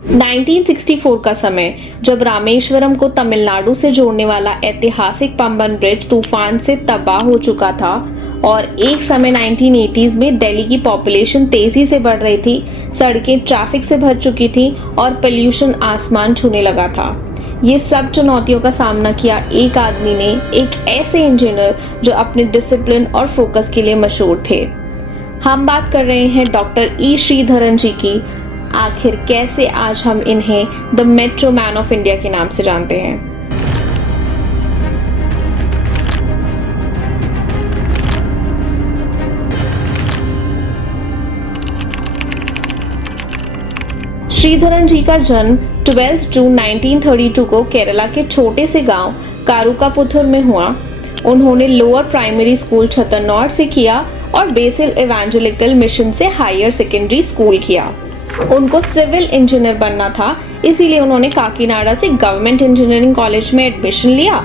1964 का समय, जब रामेश्वरम को तमिलनाडु से जोड़ने वाला ऐतिहासिक पंबन ब्रिज तूफान से तबाह हो चुका था और एक समय 1980s में दिल्ली की पॉपुलेशन तेजी से बढ़ रही थी, सड़कें ट्रैफिक से भर चुकी थी और पोल्यूशन आसमान छूने लगा था। ये सब चुनौतियों का सामना किया एक आदमी ने, एक ऐसे इंजीनियर जो अपने डिसिप्लिन और फोकस के लिए मशहूर थे। हम बात कर रहे हैं डॉक्टर ई श्रीधरन जी की। आखिर कैसे आज हम इन्हें the metro man of India के नाम से जानते हैं। श्रीधरन जी का जन्म 12 जून 1932 को केरला के छोटे से गांव कारुकापुथुर में हुआ। उन्होंने लोअर प्राइमरी स्कूल छतरनौर से किया और बेसिल इवेंजेलिकल मिशन से हायर सेकेंडरी स्कूल किया। उनको सिविल इंजीनियर बनना था, इसीलिए उन्होंने काकीनाडा से गवर्नमेंट इंजीनियरिंग कॉलेज में एडमिशन लिया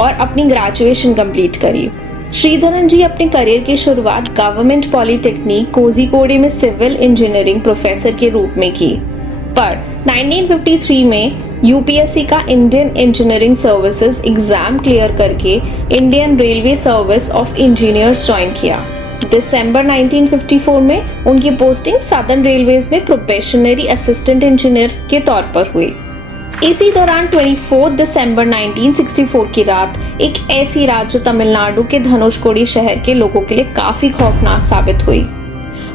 और अपनी ग्रेजुएशन कंप्लीट करी। श्रीधरन जी अपने करियर की शुरुआत गवर्नमेंट पॉलिटेक्निक कोझिकोडे में सिविल इंजीनियरिंग प्रोफेसर के रूप में की, पर 1953 में यूपीएससी का Indian engineering services exam clear करके Indian railway service of engineers join किया। दिसंबर 1954 में उनकी पोस्टिंग सदर्न रेलवेज में प्रोबेशनरी असिस्टेंट इंजीनियर के तौर पर हुई। इसी दौरान 24 दिसंबर 1964 की रात एक ऐसी रात जो तमिलनाडु के धनुषकोडी शहर के लोगों के लिए काफी खौफनाक साबित हुई।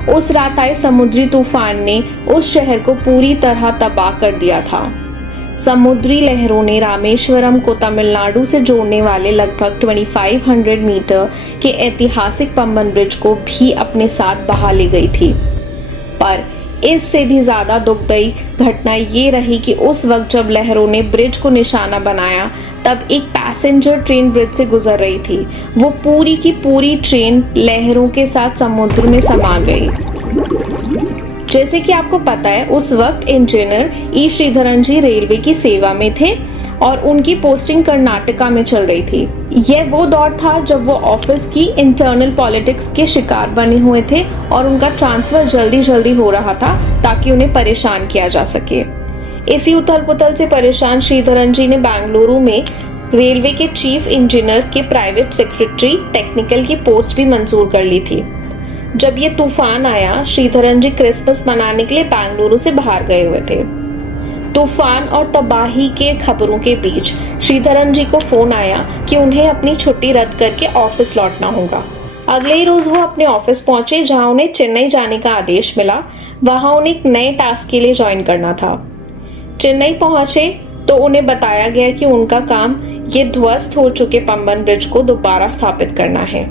उस रात आए समुद्री तूफान ने उस शहर को पूरी तरह तबाह कर दिया था। समुद्री लहरों ने रामेश्वरम को तमिलनाडु से जोड़ने वाले लगभग 2500 मीटर के ऐतिहासिक पंबन ब्रिज को भी अपने साथ बहा ले गई थी। पर इससे भी ज्यादा दुखदायी घटना ये रही कि उस वक्त जब लहरों ने ब्रिज को निशाना बनाया, तब एक पैसेंजर ट्रेन ब्रिज से गुजर रही थी। वो पूरी की पूरी ट्रेन लहरों के साथ समुद्र में समा गई। जैसे कि आपको पता है, उस वक्त इंजीनियर ई श्रीधरन जी रेलवे की सेवा में थे और उनकी पोस्टिंग कर्नाटका में चल रही थी। यह वो दौर था जब वो ऑफिस की इंटरनल पॉलिटिक्स के शिकार बने हुए थे और उनका ट्रांसफर जल्दी जल्दी हो रहा था ताकि उन्हें परेशान किया जा सके। इसी उथल पुथल से परेशान श्रीधरन जी ने बेंगलुरु में रेलवे के चीफ इंजीनियर के प्राइवेट सेक्रेटरी टेक्निकल की पोस्ट भी मंजूर कर ली थी। जब ये तूफान आया, श्रीधरन जी क्रिसमस मनाने के लिए बेंगलुरु से बाहर गए हुए थे। तूफान और तबाही के खबरों के बीच श्रीधरन जी को फोन आया कि उन्हें अपनी छुट्टी रद्द करके ऑफिस लौटना होगा। अगले ही रोज वो अपने ऑफिस पहुंचे, जहां उन्हें चेन्नई जाने का आदेश मिला। वहां उन्हें एक नए टास्क के लिए ज्वाइन करना था। चेन्नई पहुंचे तो उन्हें बताया गया कि उनका काम ये ध्वस्त हो चुके पंबन ब्रिज को दोबारा स्थापित करना है।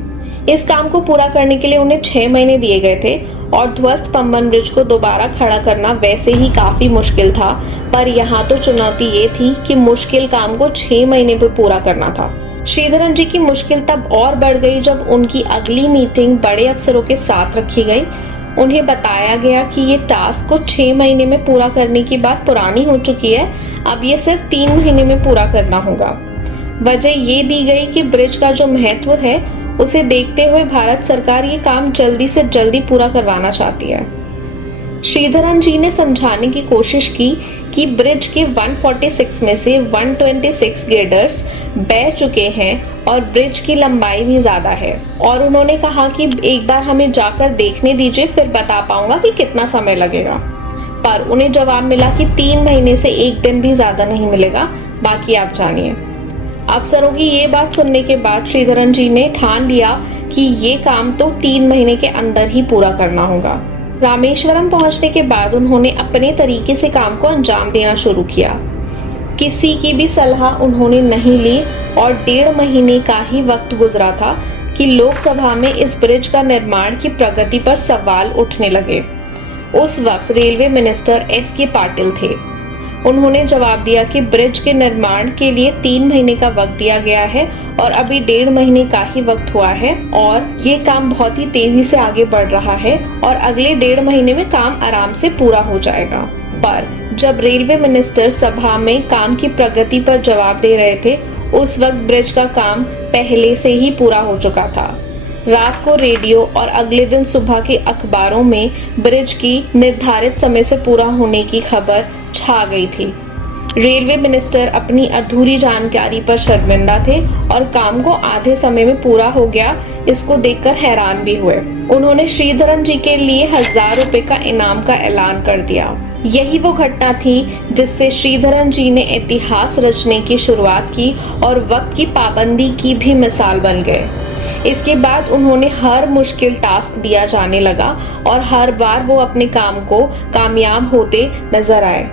इस काम को पूरा करने के लिए उन्हें 6 महीने दिए गए थे और ध्वस्त पंबन ब्रिज को दोबारा खड़ा करना वैसे ही काफी मुश्किल था, पर यहाँ तो चुनौती ये थी कि मुश्किल काम को 6 महीने में पूरा करना था। श्रीधरन जी की मुश्किल तब और बढ़ गई जब उनकी अगली मीटिंग बड़े अफसरों के साथ रखी गई। उन्हें बताया गया कि ये टास्क को 6 महीने में पूरा करने की बात पुरानी हो चुकी है, अब ये सिर्फ 3 महीने में पूरा करना होगा। वजह ये दी गई कि ब्रिज का जो महत्व है उसे देखते हुए भारत सरकार ये काम जल्दी से जल्दी पूरा करवाना चाहती है। श्रीधरन जी ने समझाने की कोशिश की कि ब्रिज के 146 में से 126 गेडर्स बह चुके हैं और ब्रिज की लंबाई भी ज्यादा है, और उन्होंने कहा कि एक बार हमें जाकर देखने दीजिए, फिर बता पाऊंगा कि कितना समय लगेगा। पर उन्हें जवाब मिला कि 3 महीने से 1 दिन भी ज्यादा नहीं मिलेगा, बाकी आप जानिए। अफसरों की ये बात सुनने के बाद श्रीधरन जी ने ठान लिया कि ये काम तो 3 महीने के अंदर ही पूरा करना होगा। रामेश्वरम पहुंचने के बाद उन्होंने अपने तरीके से काम को अंजाम देना शुरू किया। किसी की भी सलाह उन्होंने नहीं ली और 1.5 महीने का ही वक्त गुजरा था कि लोकसभा में इस ब्रिज का निर्माण की प्रगति पर सवाल उठने लगे। उस वक्त रेलवे मिनिस्टर एस.के. पाटिल थे। उन्होंने जवाब दिया कि ब्रिज के निर्माण के लिए 3 महीने का वक्त दिया गया है और अभी 1.5 महीने का ही वक्त हुआ है और ये काम बहुत ही तेजी से आगे बढ़ रहा है और अगले 1.5 महीने में काम आराम से पूरा हो जाएगा। पर जब रेलवे मिनिस्टर सभा में काम की प्रगति पर जवाब दे रहे थे, उस वक्त ब्रिज का काम पहले से ही पूरा हो चुका था। रात को रेडियो और अगले दिन सुबह के अखबारों में ब्रिज की निर्धारित समय से पूरा होने की खबर छा गई थी। रेलवे मिनिस्टर अपनी अधूरी जानकारी पर शर्मिंदा थे और काम को आधे समय में पूरा हो गया इसको देखकर हैरान भी हुए। उन्होंने श्रीधरन जी के लिए 1000 रुपए का इनाम का ऐलान कर दिया। यही वो घटना थी जिससे श्रीधरन जी ने इतिहास रचने की शुरुआत की और वक्त की पाबंदी की भी मिसाल बन गए। इसके बाद उन्होंने हर मुश्किल टास्क दिया जाने लगा और हर बार वो अपने काम को कामयाब होते नजर आए।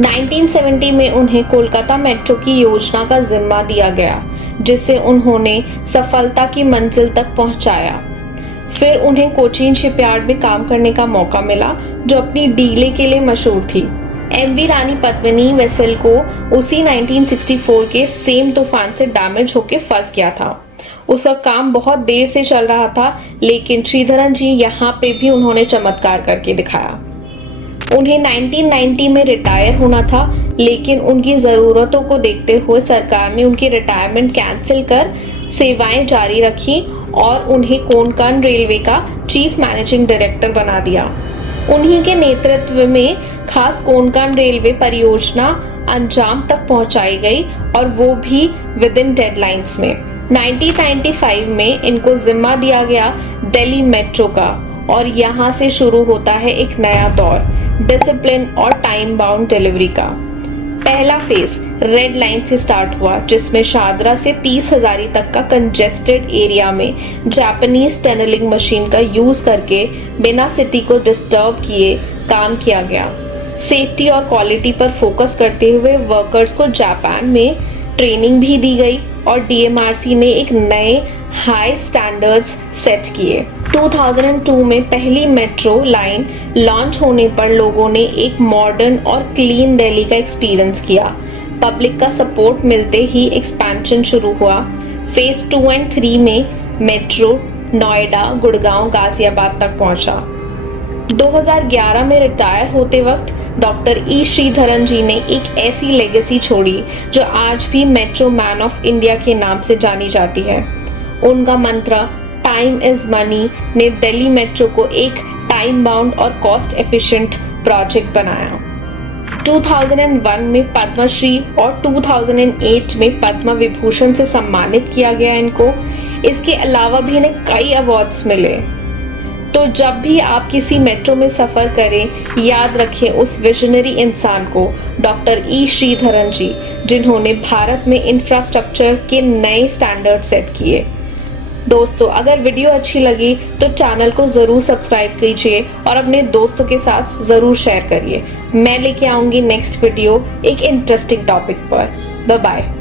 1970 में उन्हें कोलकाता मेट्रो की योजना का जिम्मा दिया गया, जिसे उन्होंने सफलता की मंजिल तक पहुंचाया। फिर उन्हें कोचीन शिपयार्ड में काम करने का मौका मिला, जो अपनी डीले के लिए मशहूर थी। एमवी रानी पद्मिनी वेसल को उसी 1964 के सेम तूफान से डैमेज होकर फंस गया था। उसका काम बहुत देर से चल रहा था, लेकिन श्रीधरन जी यहाँ पे भी उन्होंने चमत्कार करके दिखाया। उन्हें 1990 में रिटायर होना था, लेकिन उनकी ज़रूरतों को देखते हुए सरकार ने उनकी रिटायरमेंट कैंसिल कर सेवाएं जारी रखी और उन्हें कोंकण रेलवे का चीफ मैनेजिंग डायरेक्टर बना दिया। उन्हीं के नेतृत्व में खास कोंकण रेलवे परियोजना अंजाम तक पहुंचाई गई और वो भी विद इन डेडलाइंस में। 1995 में इनको जिम्मा दिया गया दिल्ली मेट्रो का और यहाँ से शुरू होता है एक नया दौर डिसिप्लिन और टाइम बाउंड डिलीवरी का। पहला फेज रेड लाइन से स्टार्ट हुआ, जिसमें शादरा से 30 हजारी तक का कंजेस्टेड एरिया में जापानीज टनलिंग मशीन का यूज करके बिना सिटी को डिस्टर्ब किए काम किया गया। सेफ्टी और क्वालिटी पर फोकस करते हुए वर्कर्स को जापान में ट्रेनिंग भी दी गई और डीएमआरसी ने एक नए हाई स्टैंडर्ड्स सेट किए। 2002 में पहली मेट्रो लाइन लॉन्च होने पर लोगों ने एक मॉडर्न और क्लीन दिल्ली का एक्सपीरियंस किया। पब्लिक का सपोर्ट मिलते ही एक्सपेंशन शुरू हुआ। फेज 2 और 3 में मेट्रो नोएडा, गुड़गांव, गाजियाबाद तक पहुंचा। 2011 में रिटायर होते वक्त डॉक्टर ई श्रीधरन जी ने एक ऐसी लेगेसी छोड़ी जो आज भी मेट्रो मैन ऑफ इंडिया के नाम से जानी जाती है। उनका मंत्र टाइम इज मनी ने दिल्ली मेट्रो को एक टाइम बाउंड और कॉस्ट एफिशिएंट प्रोजेक्ट बनाया। 2001 में पद्मश्री और 2008 में पद्म विभूषण से सम्मानित किया गया इनको। इसके अलावा भी इन्हें कई अवार्ड्स मिले। तो जब भी आप किसी मेट्रो में सफर करें, याद रखें उस विजनरी इंसान को, डॉक्टर ई श्रीधरन जी, जिन्होंने भारत में इंफ्रास्ट्रक्चर के नए स्टैंडर्ड सेट किए। दोस्तों, अगर वीडियो अच्छी लगी तो चैनल को ज़रूर सब्सक्राइब कीजिए और अपने दोस्तों के साथ ज़रूर शेयर करिए। मैं लेके आऊँगी नेक्स्ट वीडियो एक इंटरेस्टिंग टॉपिक पर। Bye bye.